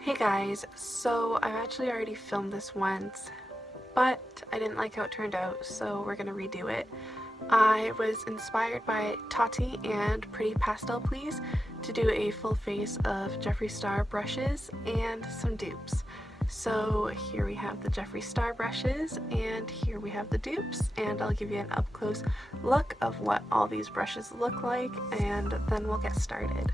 Hey guys, so I've actually already filmed this once, but I didn't like how it turned out, so we're gonna redo it. I was inspired by Tati and Pretty Pastel Please to do a full face of Jeffree Star brushes and some dupes. So here we have the Jeffree Star brushes and here we have the dupes, and I'll give you an up-close look of what all these brushes look like and then we'll get started.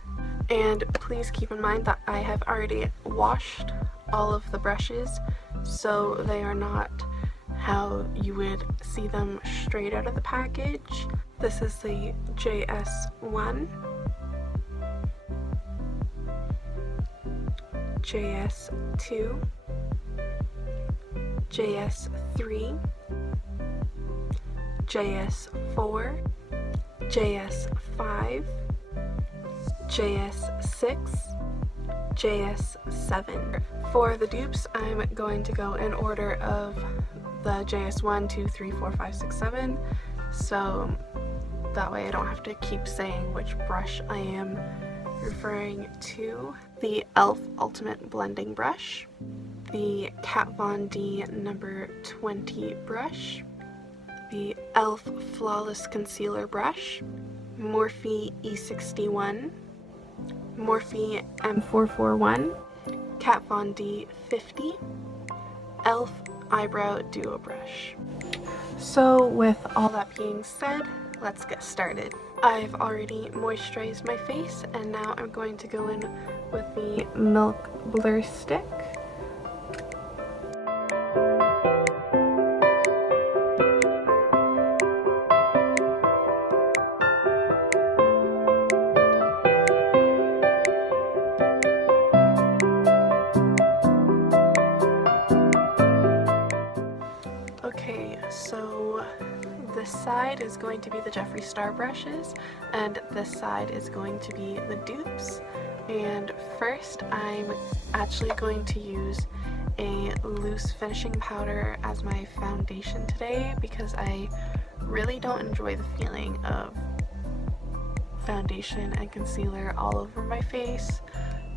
And please keep in mind that I have already washed all of the brushes, so they are not how you would see them straight out of the package. This is the JS1, JS2, JS3, JS4, JS5, JS6, JS7. For the dupes, I'm going to go in order of the JS1, 2, 3, 4, 5, 6, 7, so that way I don't have to keep saying which brush I am referring to. The e.l.f. Ultimate Blending Brush, the Kat Von D number 20 brush, the e.l.f. Flawless Concealer Brush, Morphe E61, Morphe M441, Kat Von D 50, e.l.f. Eyebrow Duo Brush. So with all that being said, let's get started. I've already moisturized my face and now I'm going to go in with the Milk Blur Stick. Okay, so this side is going to be the Jeffree Star brushes and this side is going to be the dupes. And first I'm actually going to use a loose finishing powder as my foundation today because I really don't enjoy the feeling of foundation and concealer all over my face,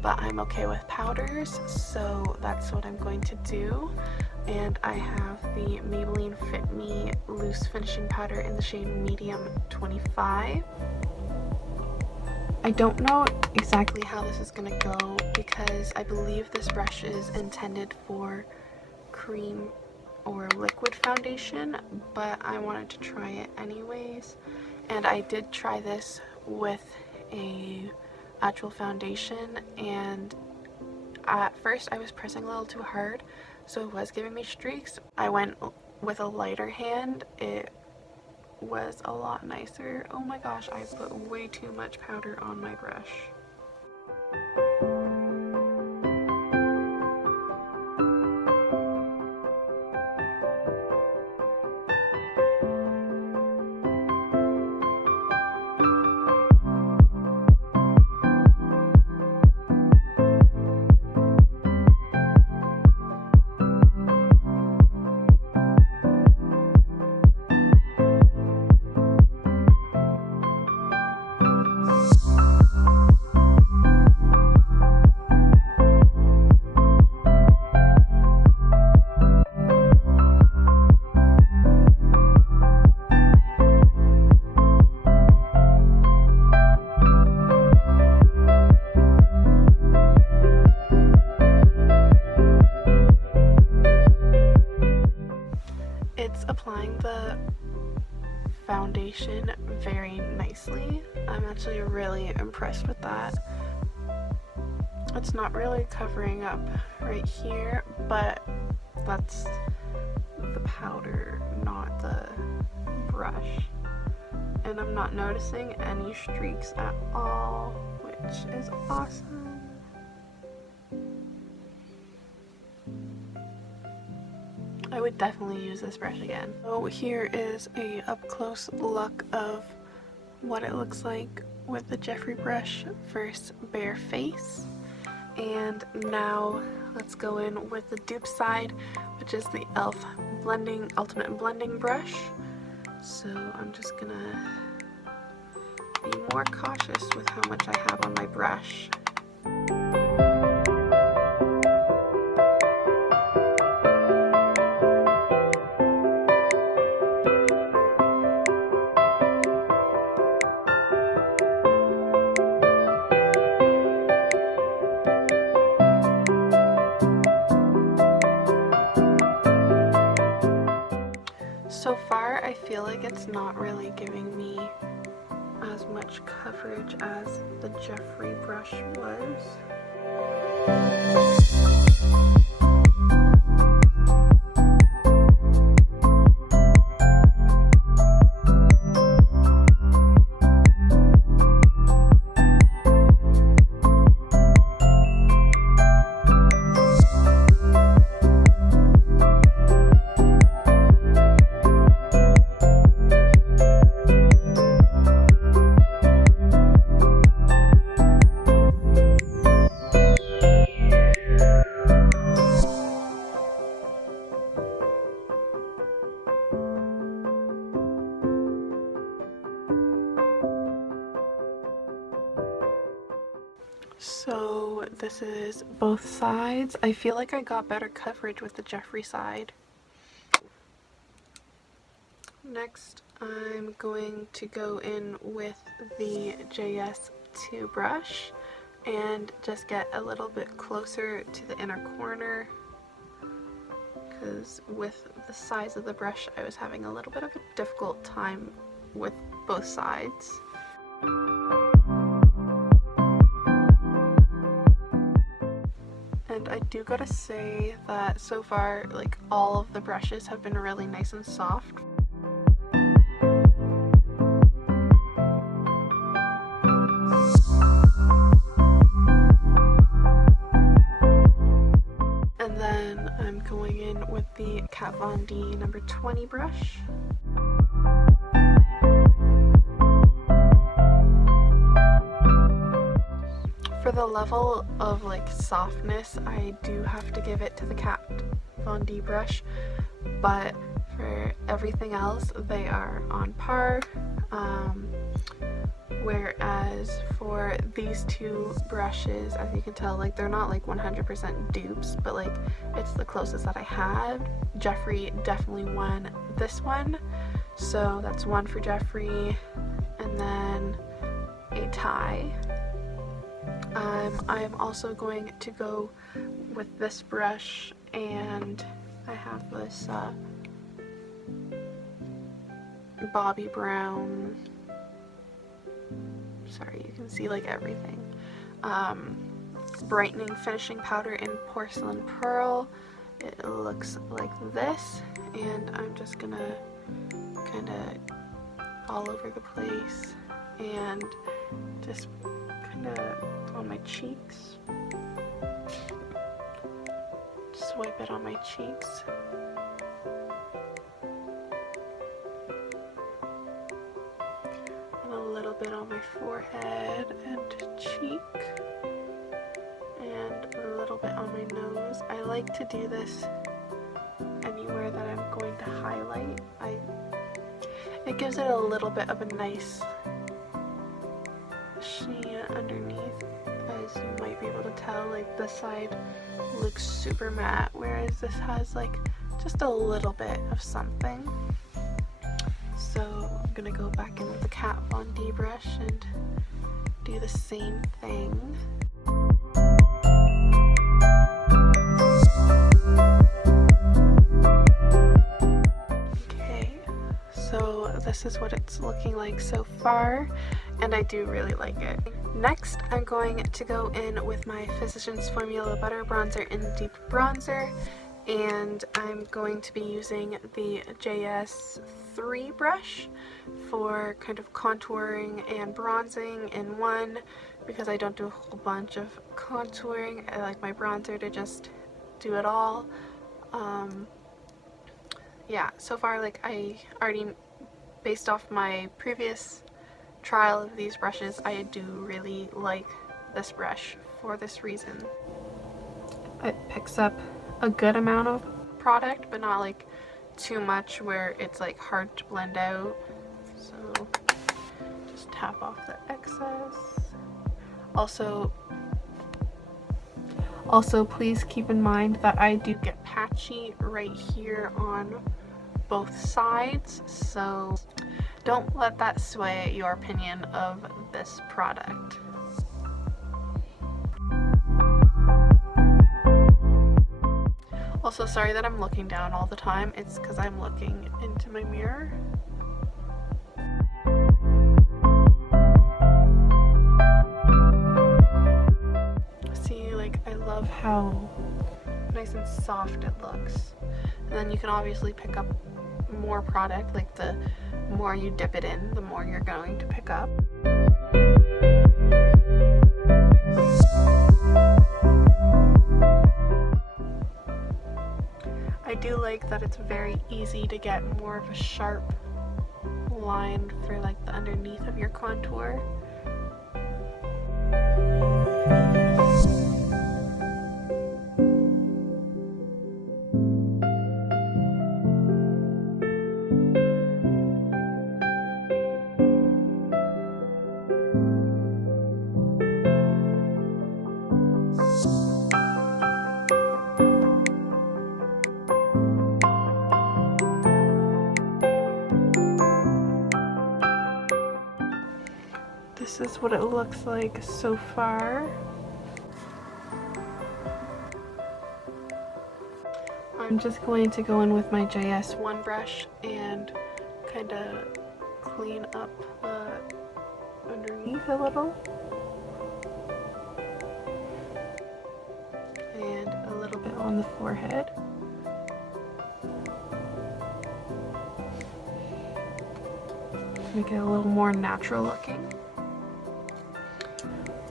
but I'm okay with powders, so that's what I'm going to do. And I have the Maybelline Fit Me Loose Finishing Powder in the shade Medium 25. I don't know exactly how this is going to go because I believe this brush is intended for cream or liquid foundation, but I wanted to try it anyways. And I did try this with a actual foundation, and at first I was pressing a little too hard, so it was giving me streaks. I went with a lighter hand. It was a lot nicer. Oh my gosh, I put way too much powder on my brush. Applying the foundation very nicely. I'm actually really impressed with that. It's not really covering up right here, but that's the powder, not the brush. And I'm not noticing any streaks at all, which is awesome. I would definitely use this brush again. So here is a up-close look of what it looks like with the Jeffree brush first bare face. And now let's go in with the dupe side, which is the e.l.f. Ultimate Blending Brush. So I'm just gonna be more cautious with how much I have on my brush. So far, I feel like it's not really giving me as much coverage as the Jeffree brush was. So this is both sides. I feel like I got better coverage with the Jeffree side. Next, I'm going to go in with the JS2 brush and just get a little bit closer to the inner corner, because with the size of the brush I was having a little bit of a difficult time with both sides. And I do gotta say that so far, like, all of the brushes have been really nice and soft. And then I'm going in with the Kat Von D number 20 brush. For the level of like softness, I do have to give it to the Kat Von D brush, but for everything else they are on par. Whereas for these two brushes, as you can tell, like, they're not like 100% dupes, but like it's the closest that I had. Jeffree definitely won this one, so that's one for Jeffree, and then a tie. I'm also going to go with this brush, and I have this Bobbi brown, sorry, you can see like everything, brightening finishing powder in Porcelain Pearl. It looks like this, and I'm just gonna kind of all over the place and just kind of on my cheeks. Swipe it on my cheeks. And a little bit on my forehead and cheek. And a little bit on my nose. I like to do this anywhere that I'm going to highlight. It gives it a little bit of a nice sheen underneath. As you might be able to tell, like, this side looks super matte, whereas this has like just a little bit of something. So I'm gonna go back in with the Kat Von D brush and do the same thing. Okay, so this is what it's looking like so far, and I do really like it. Next, I'm going to go in with my Physicians Formula Butter Bronzer in Deep Bronzer, and I'm going to be using the JS3 brush for kind of contouring and bronzing in one, because I don't do a whole bunch of contouring. I like my bronzer to just do it all. Yeah, so far, like, I already, based off my previous trial of these brushes, I do really like this brush for this reason. It picks up a good amount of product, but not like too much where it's like hard to blend out. So just tap off the excess. Also please keep in mind that I do get patchy right here on both sides, so don't let that sway your opinion of this product. Also, sorry that I'm looking down all the time. It's because I'm looking into my mirror. See, like, I love how nice and soft it looks. And then you can obviously pick up more product, like the more you dip it in, the more you're going to pick up. I do like that it's very easy to get more of a sharp line through like the underneath of your contour. This is what it looks like so far. I'm just going to go in with my JS1 brush and kind of clean up the underneath a little. And a little bit on the forehead. Make it a little more natural looking.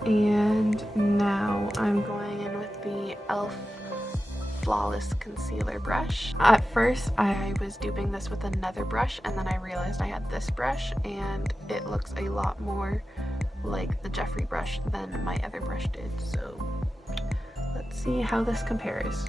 And now I'm going in with the e.l.f. Flawless Concealer brush. At first I was duping this with another brush, and then I realized I had this brush and it looks a lot more like the Jeffree brush than my other brush did. So let's see how this compares.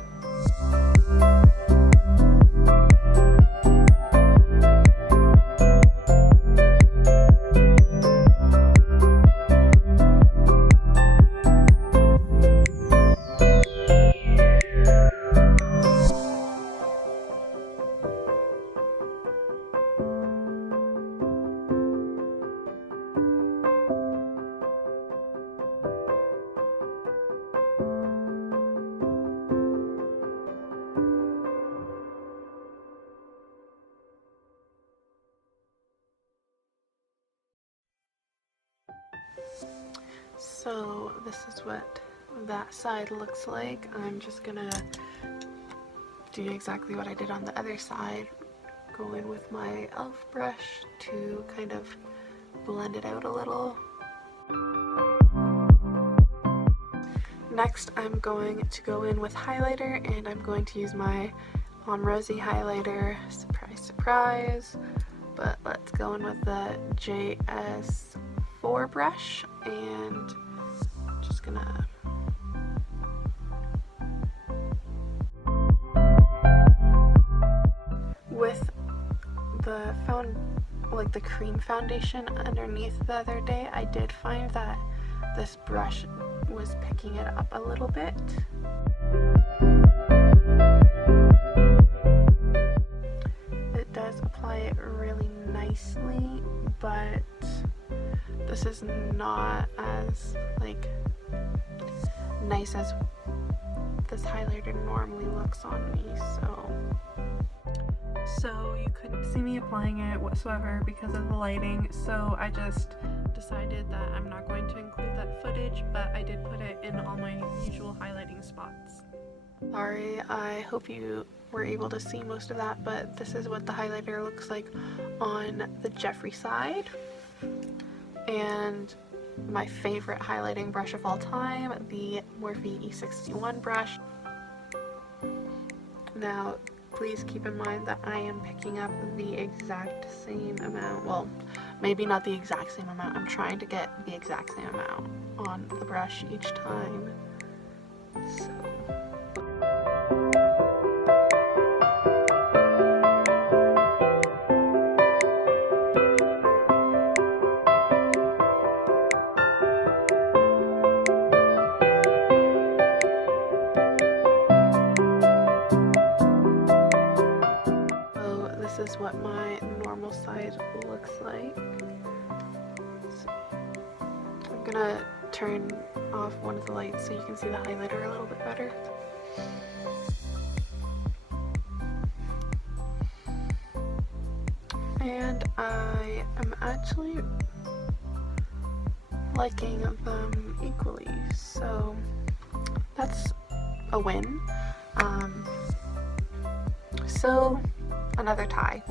So this is what that side looks like. I'm just gonna do exactly what I did on the other side. Go in with my e.l.f. brush to kind of blend it out a little. Next I'm going to go in with highlighter, and I'm going to use my Amrezy highlighter. Surprise, surprise. But let's go in with the JS4 brush, and just gonna with the the cream foundation underneath the other day, I did find that this brush was picking it up a little bit. It does apply it really nicely, but this is not as like nice as this highlighter normally looks on me, so you couldn't see me applying it whatsoever because of the lighting, so I just decided that I'm not going to include that footage, but I did put it in all my usual highlighting spots. Sorry, I hope you were able to see most of that, but this is what the highlighter looks like on the Jeffree side. And my favorite highlighting brush of all time, the Morphe E61 brush. Now, please keep in mind that I am picking up the exact same amount, well, maybe not the exact same amount, I'm trying to get the exact same amount on the brush each time. So looks like. So I'm gonna turn off one of the lights so you can see the highlighter a little bit better. And I am actually liking them equally, so that's a win. So another tie.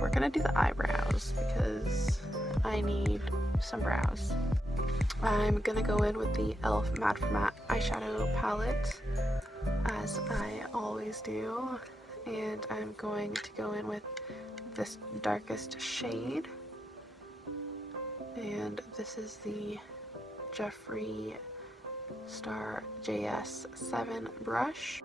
We're gonna do the eyebrows because I need some brows. I'm gonna go in with the e.l.f. Matte for Matte eyeshadow palette, as I always do, and I'm going to go in with this darkest shade, and this is the Jeffree Star JS7 brush.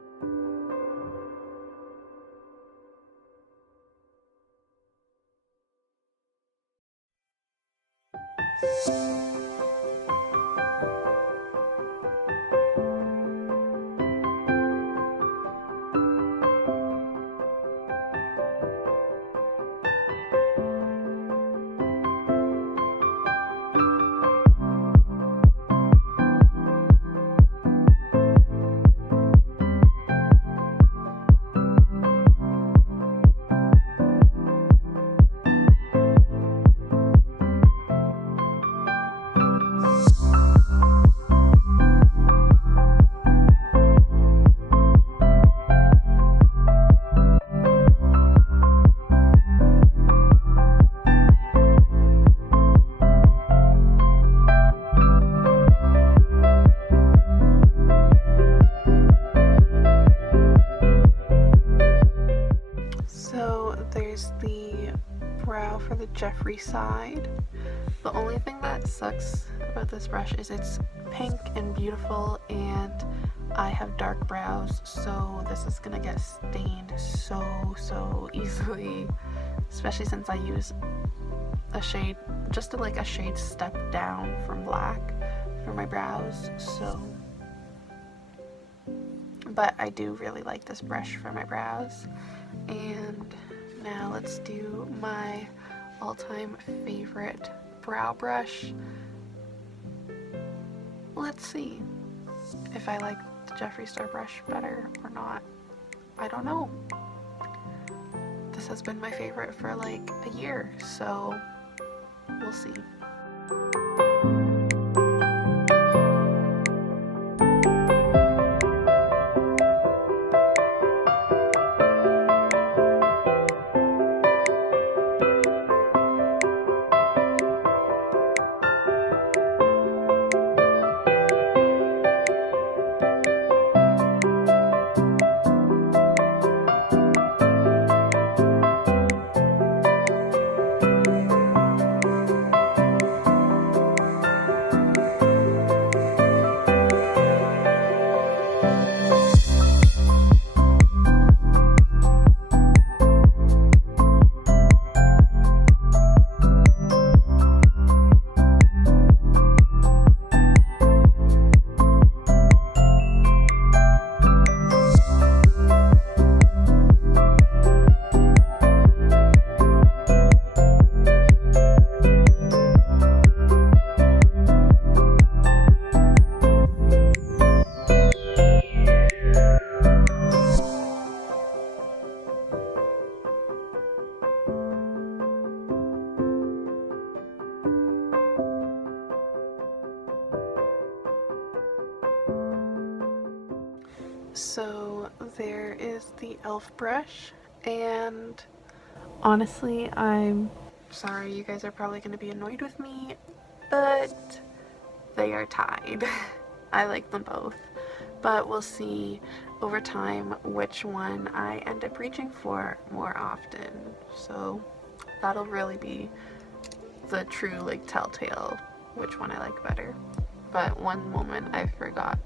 Jeffree side. The only thing that sucks about this brush is it's pink and beautiful, and I have dark brows, so this is gonna get stained so easily, especially since I use a shade, just like a shade step down from black for my brows. So, but I do really like this brush for my brows. And now let's do my all-time favorite brow brush. Let's see if I like the Jeffree Star brush better or not. I don't know. This has been my favorite for like a year, so we'll see. So there is the e.l.f. brush, and honestly, I'm sorry, you guys are probably going to be annoyed with me, but they are tied. I like them both, but we'll see over time which one I end up reaching for more often. So that'll really be the true like telltale which one I like better. But one moment I forgot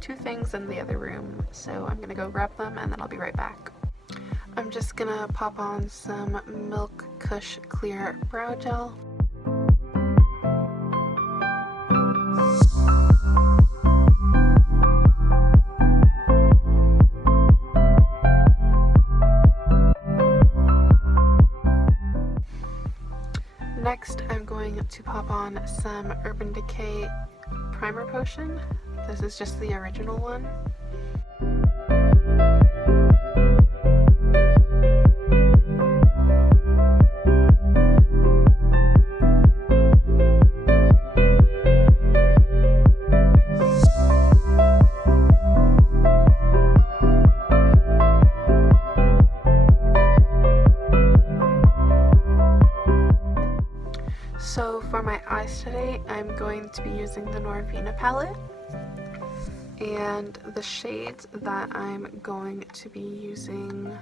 two things in the other room, so I'm gonna go grab them and then I'll be right back. I'm just gonna pop on some Milk Kush Clear Brow Gel. Next, I'm going to pop on some Urban Decay Primer Potion. This is just the original one. So for my eyes today, I'm going to be using the Norvina palette, and the shades that I'm going to be using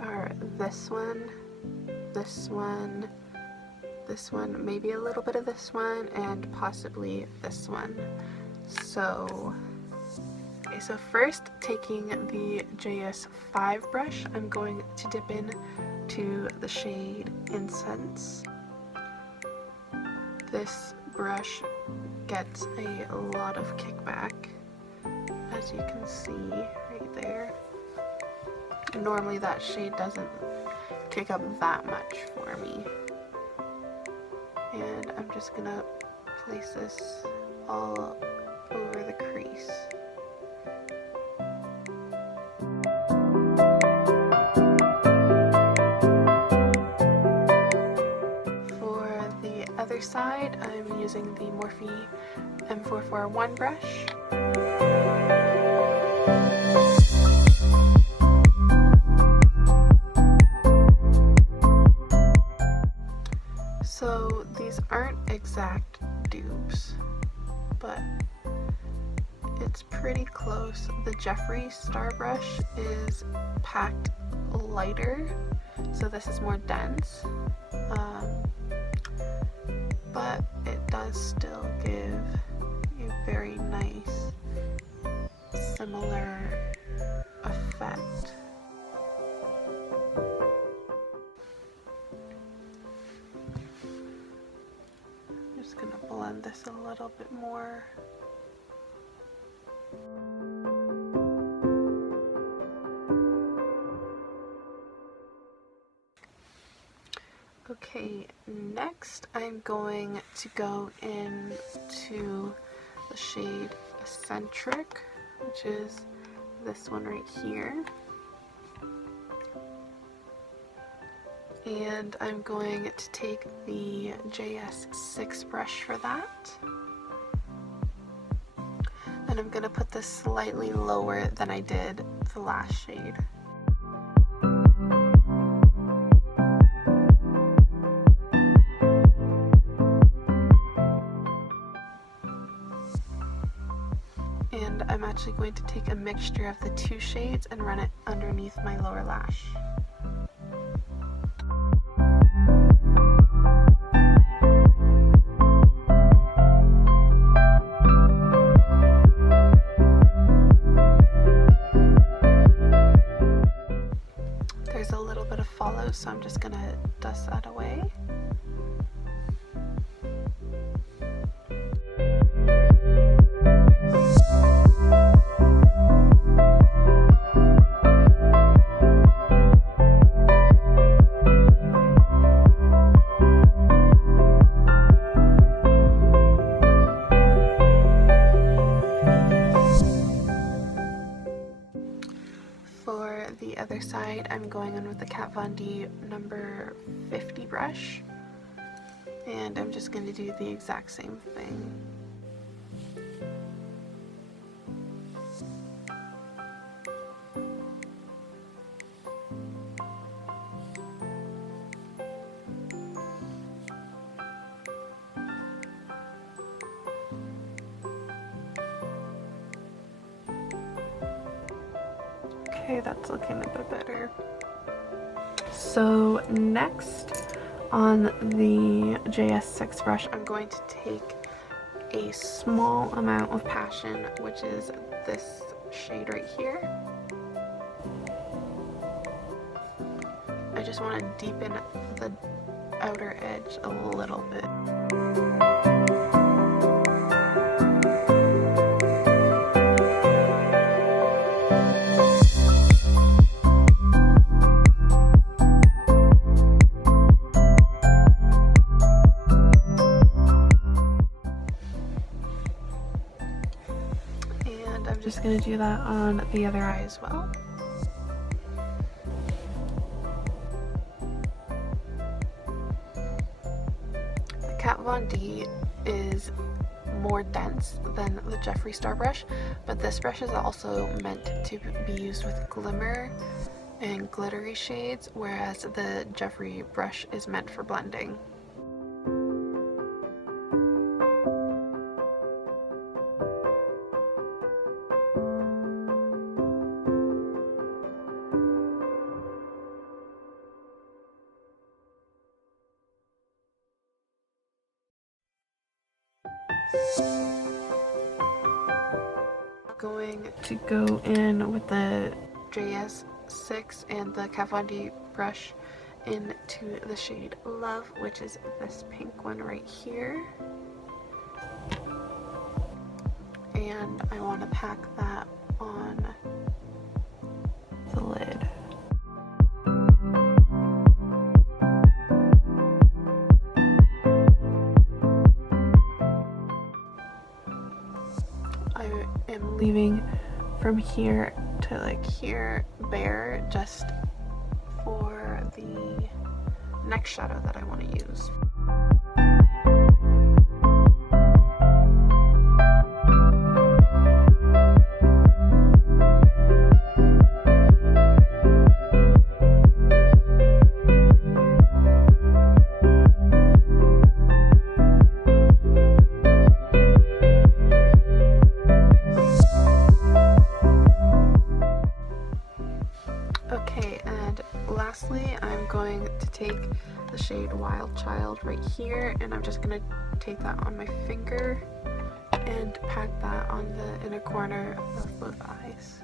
are this one, this one, this one, maybe a little bit of this one, and possibly this one. So, okay, so first, taking the JS5 brush, I'm going to dip in to the shade Incense. This brush gets a lot of kickback, as you can see right there. Normally that shade doesn't take up that much for me. And I'm just gonna place this all over the crease. Side, I'm using the Morphe M441 brush. So these aren't exact dupes, but it's pretty close. The Jeffree Star brush is packed lighter, so this is more dense. But it does still give a very nice, similar effect. I'm just gonna blend this a little bit more. Okay, next I'm going to go into the shade Eccentric, which is this one right here. And I'm going to take the JS6 brush for that. And I'm going to put this slightly lower than I did the last shade. And I'm actually going to take a mixture of the two shades and run it underneath my lower lash. There's a little bit of follow, so I'm just gonna dust that away. Side, I'm going in with the Kat Von D number 50 brush, and I'm just going to do the exact same thing. Okay, that's looking a bit better. So next on the JS6 brush, I'm going to take a small amount of Passion, which is this shade right here. I just want to deepen the outer edge a little bit. just going to do that on the other eye as well. The Kat Von D is more dense than the Jeffree Star brush, but this brush is also meant to be used with glimmer and glittery shades, whereas the Jeffree brush is meant for blending. Going to go in with the JS6 and the Kat Von D brush into the shade Love, which is this pink one right here. And I want to pack that on the lid. I am leaving from here to like here bare just for the next shadow that I want to use. Okay, and lastly, I'm going to take the shade Wild Child right here, and I'm just going to take that on my finger and pack that on the inner corner of both eyes.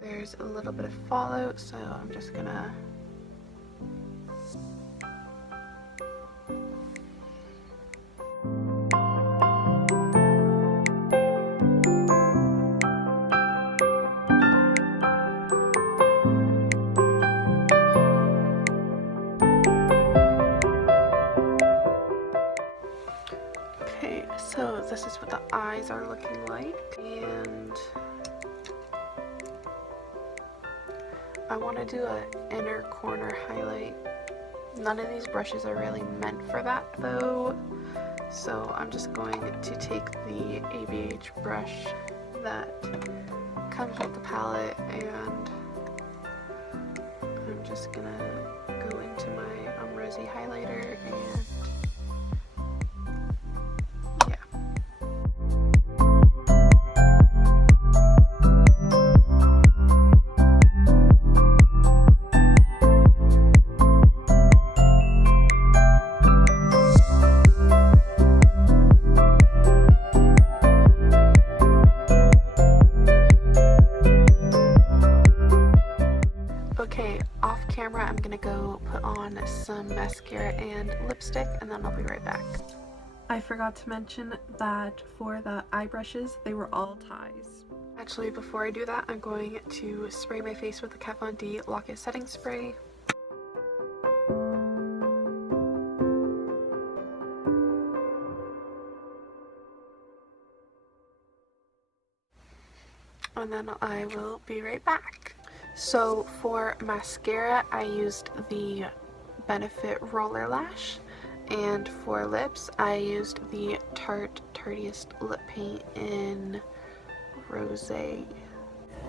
There's a little bit of fallout, so I'm just gonna so this is what the eyes are looking like, and I want to do an inner corner highlight. None of these brushes are really meant for that though, so I'm just going to take the ABH brush that comes with the palette, and I'm just gonna go into my Amrezy highlighter and I'm gonna go put on some mascara and lipstick, and then I'll be right back. I forgot to mention that for the eye brushes, they were all ties. Actually, before I do that, I'm going to spray my face with the Kat Von D Lock It Setting Spray. And then I will be right back. So for mascara, I used the Benefit Roller Lash, and for lips, I used the Tarte Tarteist lip paint in Rosé.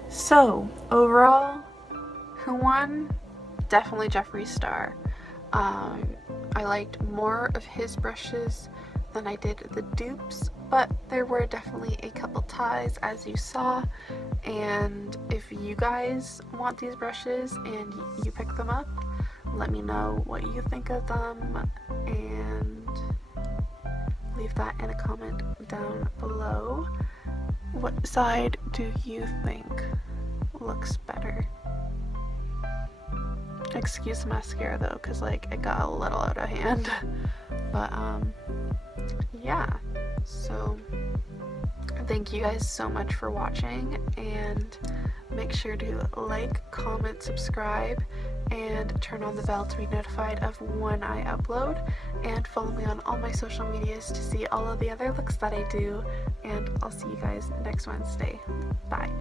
So overall, who won? Definitely Jeffree Star. I liked more of his brushes than I did the dupes, but there were definitely a couple ties, as you saw. And if you guys want these brushes and you pick them up, let me know what you think of them and leave that in a comment down below. What side do you think looks better? Excuse the mascara though, because like it got a little out of hand. But yeah, so thank you guys so much for watching, and make sure to like, comment, subscribe, and turn on the bell to be notified of when I upload, and follow me on all my social medias to see all of the other looks that I do, and I'll see you guys next Wednesday. Bye.